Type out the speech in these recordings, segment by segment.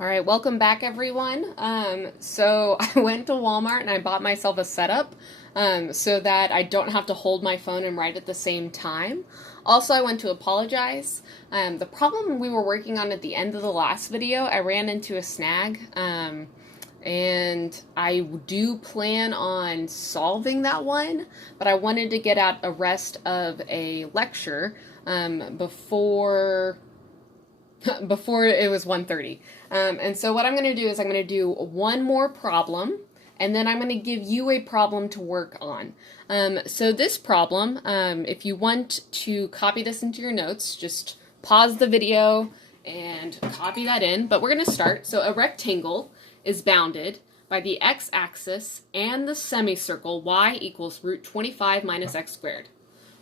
All right, welcome back, everyone. So I went to Walmart and I bought myself a setup so that I don't have to hold my phone and write at the same time. Also, I want to apologize. The problem we were working on at the end of the last video, I ran into a snag, and I do plan on solving that one, but I wanted to get out a rest of a lecture before it was 1:30. And so what I'm going to do is I'm going to do one more problem, and then I'm going to give you a problem to work on. So this problem, if you want to copy this into your notes, just pause the video and copy that in. But we're going to start. So a rectangle is bounded by the x-axis and the semicircle y equals root 25 minus x squared.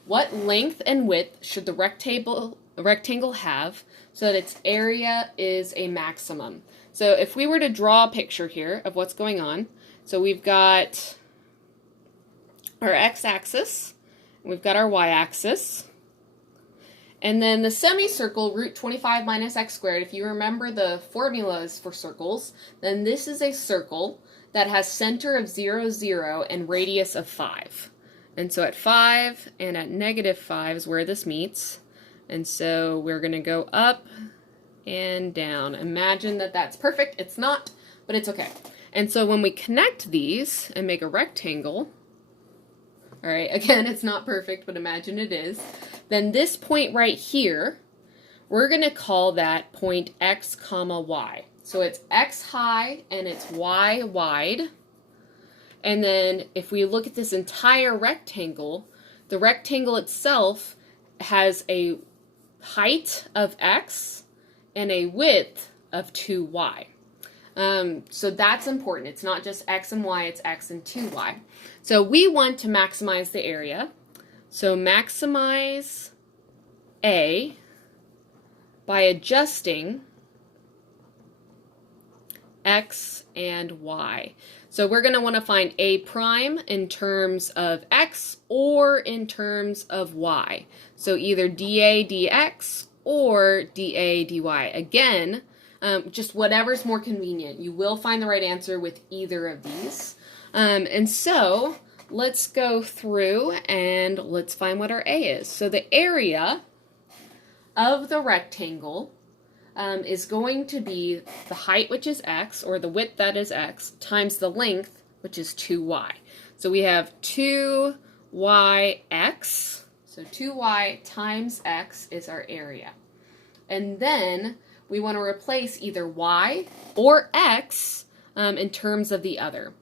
What length and width should the rectangle have so that its area is a maximum? So if we were to draw a picture here of what's going on, so we've got our x-axis, we've got our y-axis, and then the semicircle, root 25 minus x squared, if you remember the formulas for circles, then this is a circle that has center of 0, 0, and radius of 5. And so at 5 and at -5 is where this meets. And so we're going to go up and down. Imagine that that's perfect. It's not, but it's okay. And so when we connect these and make a rectangle, all right, again, it's not perfect, but imagine it is, then this point right here, we're going to call that point x comma y. So it's x high and it's y wide. And then if we look at this entire rectangle, the rectangle itself has a height of x and a width of 2y. So that's important. It's not just x and y, it's x and 2y. So we want to maximize the area. So maximize A by adjusting x and y. So we're going to want to find A prime in terms of x or in terms of y. So either dA dx or dA dy. Again, just whatever's more convenient. You will find the right answer with either of these. And so let's go through and let's find what our A is. So the area of the rectangle is going to be the height, which is x, or the width, that is x, times the length, which is 2y. So we have 2yx, so 2y times x is our area. And then we want to replace either y or x in terms of the other.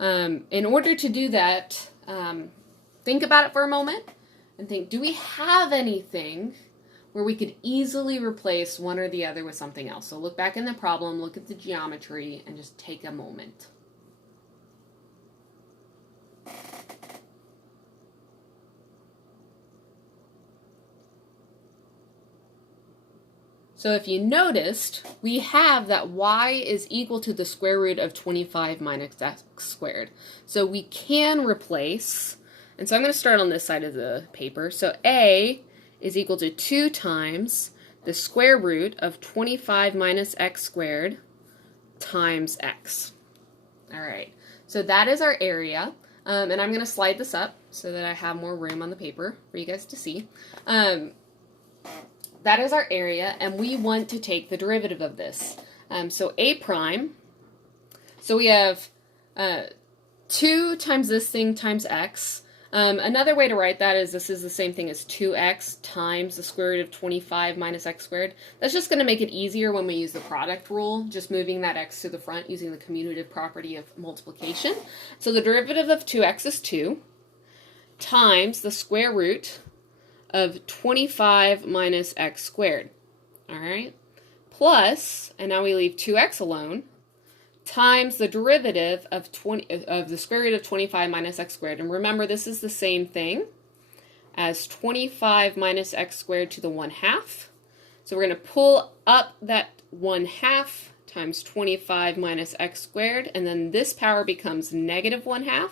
In order to do that, think about it for a moment and think, do we have anything where we could easily replace one or the other with something else? So look back in the problem, look at the geometry, and just take a moment. So if you noticed, we have that y is equal to the square root of 25 minus x squared. So we can replace, and so I'm going to start on this side of the paper. So A is equal to 2 times the square root of 25 minus x squared times x. All right, so that is our area, and I'm going to slide this up so that I have more room on the paper for you guys to see. That is our area, and we want to take the derivative of this. So A prime, so we have 2 times this thing times x. Another way to write that is this is the same thing as 2x times the square root of 25 minus x squared. That's just going to make it easier when we use the product rule, just moving that x to the front using the commutative property of multiplication. So the derivative of 2x is 2 times the square root of 25 minus x squared. All right? Plus, and now we leave 2x alone, times the derivative of the square root of 25 minus x squared. And remember, this is the same thing as 25 minus x squared to the 1/2. So we're going to pull up that 1/2 times 25 minus x squared, and then this power becomes -1/2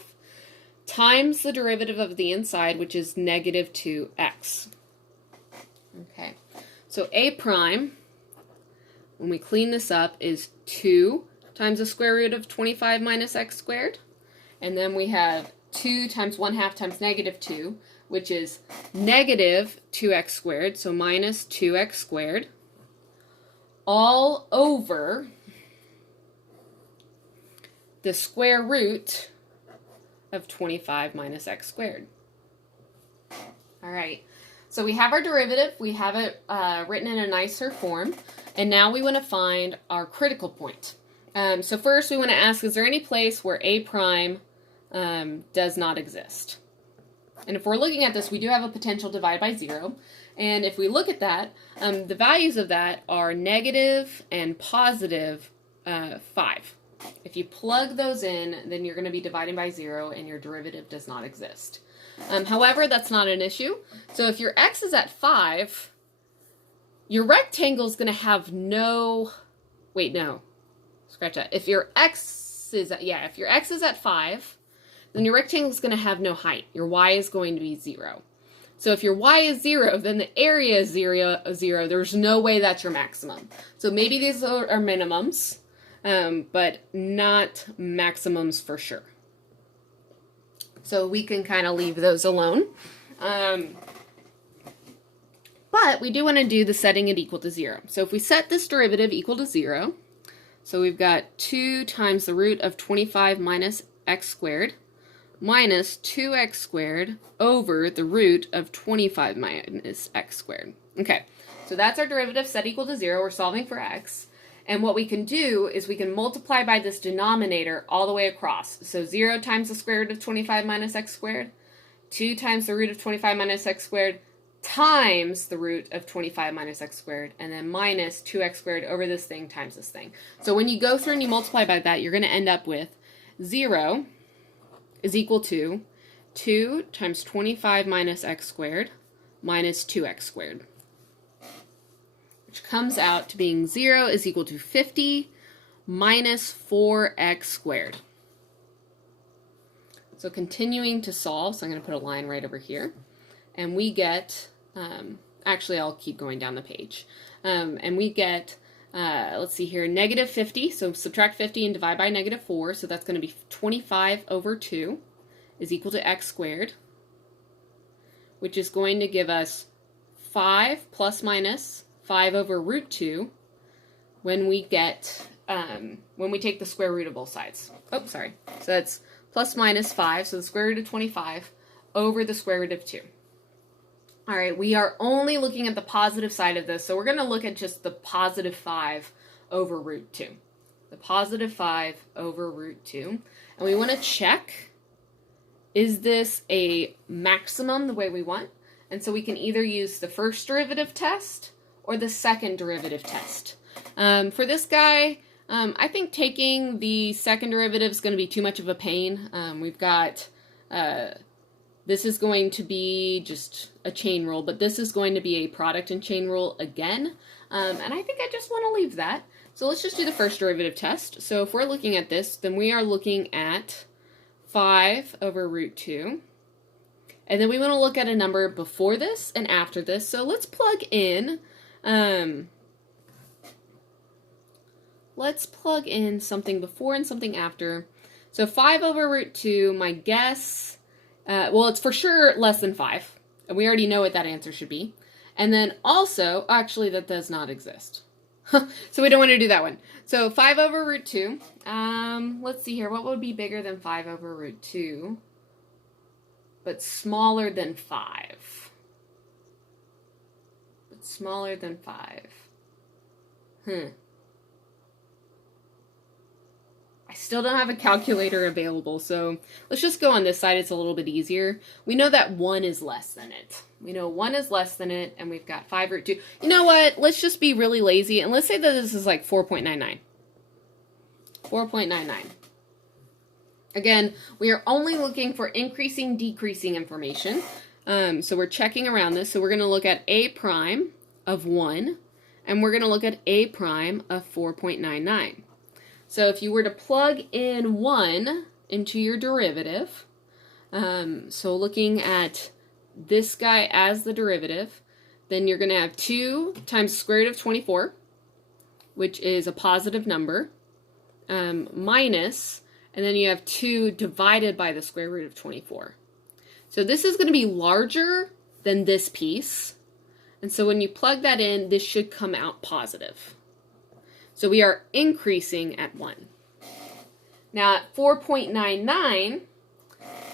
times the derivative of the inside, which is -2x. Okay, so A prime when we clean this up, is 2 times the square root of 25 minus x squared. And then we have 2 times 1/2 times negative 2, which is negative 2x squared, so minus 2x squared, all over the square root of 25 minus x squared. All right, so we have our derivative, we have it written in a nicer form, and now we want to find our critical point. So first we want to ask, is there any place where a prime does not exist? And if we're looking at this, we do have a potential divide by 0, and if we look at that, the values of that are negative and positive 5. If you plug those in, then you're going to be dividing by 0 and your derivative does not exist. However, that's not an issue. So if your x is at 5, your rectangle is going to have no, wait, no, scratch that. If your x is at 5, then your rectangle is going to have no height. Your y is going to be 0. So if your y is 0, then the area is 0. There's no way that's your maximum. So maybe these are minimums, but not maximums for sure. So we can kind of leave those alone. But we do want to do the setting it equal to 0. So if we set this derivative equal to 0, so we've got 2 times the root of 25 minus x squared minus 2x squared over the root of 25 minus x squared. Okay, so that's our derivative set equal to 0. We're solving for x. And what we can do is we can multiply by this denominator all the way across. So 0 times the square root of 25 minus x squared, 2 times the root of 25 minus x squared, times the root of 25 minus x squared, and then minus 2x squared over this thing times this thing. So when you go through and you multiply by that, you're going to end up with 0 is equal to 2 times 25 minus x squared minus 2x squared, which comes out to being 0 is equal to 50 minus 4x squared. So continuing to solve, so I'm going to put a line right over here, and we get, actually I'll keep going down the page, and we get, let's see here, negative 50, so subtract 50 and divide by negative 4, so that's going to be 25 over 2 is equal to x squared, which is going to give us 5 plus minus 5 over root 2 when we get, when we take the square root of both sides. Oh, sorry. So that's plus minus 5, so the square root of 25 over the square root of 2. All right, we are only looking at the positive side of this, so we're going to look at just the positive 5 over root 2. The positive 5 over root 2. And we want to check, is this a maximum the way we want? And so we can either use the first derivative test or the second derivative test. For this guy, I think taking the second derivative is going to be too much of a pain. We've got, this is going to be just a chain rule, but this is going to be a product and chain rule again. And I think I just want to leave that. So let's just do the first derivative test. So if we're looking at this, then we are looking at 5 over root 2. And then we want to look at a number before this and after this. So let's plug in, something before and something after. So 5 over root 2, my guess, well, it's for sure less than 5. And we already know what that answer should be. And then also, actually, that does not exist. So we don't want to do that one. So 5 over root 2. Let's see here. What would be bigger than 5 over root 2? But smaller than 5. But smaller than 5. I still don't have a calculator available, so let's just go on this side. It's a little bit easier. We know that 1 is less than it. We know 1 is less than it, and we've got 5 root 2. You know what? Let's just be really lazy, and let's say that this is like 4.99. 4.99. Again, we are only looking for increasing, decreasing information. So we're checking around this. So we're going to look at a prime of 1, and we're going to look at a prime of 4.99. So if you were to plug in 1 into your derivative, so looking at this guy as the derivative, then you're going to have 2 times the square root of 24, which is a positive number, minus, and then you have 2 divided by the square root of 24. So this is going to be larger than this piece. And so when you plug that in, this should come out positive. So we are increasing at 1. Now at 4.99,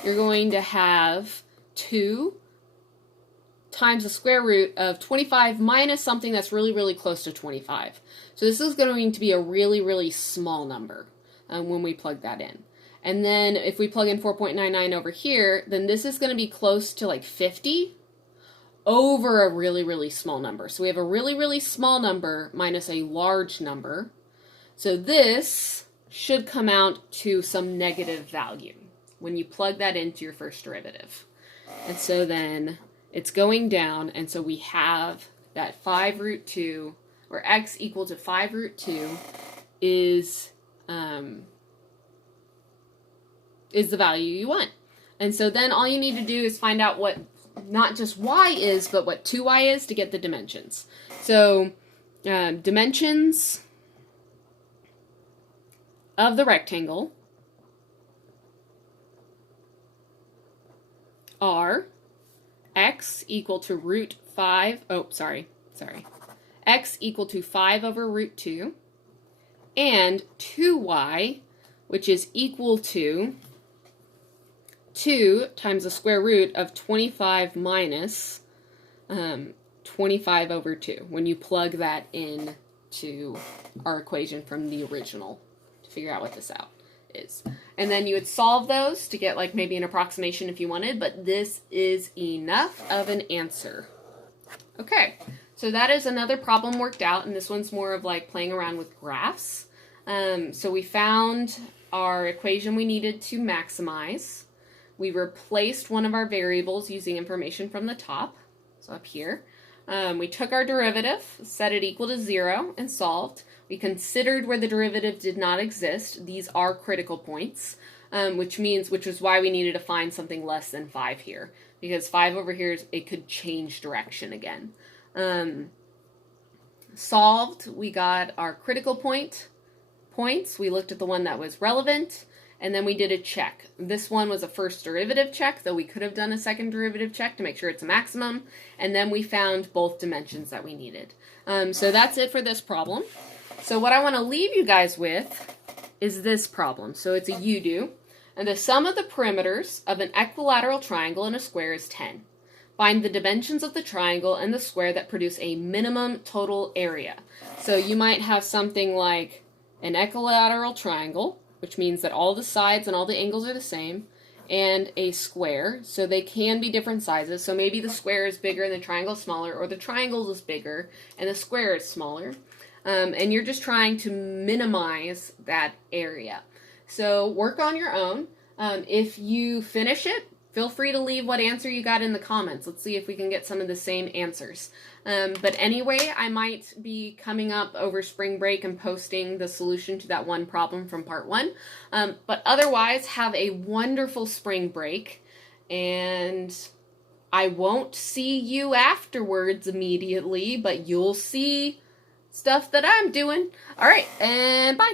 you're going to have 2 times the square root of 25 minus something that's really, really close to 25. So this is going to be a really, really small number when we plug that in. And then if we plug in 4.99 over here, then this is going to be close to like 50 over a really, really small number. So we have a really, really small number minus a large number. So this should come out to some negative value when you plug that into your first derivative. And so then it's going down, and so we have that 5 root 2, or x equal to 5 root 2 is the value you want. And so then all you need to do is find out what not just y is, but what 2y is to get the dimensions. So dimensions of the rectangle are x equal to root 5, x equal to 5 over root 2, and 2y, which is equal to 2 times the square root of 25 minus 25 over 2, when you plug that in to our equation from the original to figure out what this out is. And then you would solve those to get like maybe an approximation if you wanted, but this is enough of an answer. Okay, so that is another problem worked out, and this one's more of like playing around with graphs. So we found our equation we needed to maximize. We replaced one of our variables using information from the top, so up here. We took our derivative, set it equal to 0, and solved. We considered where the derivative did not exist. These are critical points, which is why we needed to find something less than 5 here, because 5 over here, it could change direction again. Solved, we got our critical points. We looked at the one that was relevant, and then we did a check. This one was a first derivative check, though we could have done a second derivative check to make sure it's a maximum, and then we found both dimensions that we needed. So that's it for this problem. So what I want to leave you guys with is this problem. So it's a you-do, and the sum of the perimeters of an equilateral triangle and a square is 10. Find the dimensions of the triangle and the square that produce a minimum total area. So you might have something like an equilateral triangle, which means that all the sides and all the angles are the same, and a square, so they can be different sizes. So maybe the square is bigger and the triangle is smaller, or the triangle is bigger and the square is smaller. And you're just trying to minimize that area. So work on your own. If you finish it, feel free to leave what answer you got in the comments. Let's see if we can get some of the same answers. But anyway, I might be coming up over spring break and posting the solution to that one problem from part 1. But otherwise, have a wonderful spring break, and I won't see you afterwards immediately, but you'll see stuff that I'm doing. All right, and bye.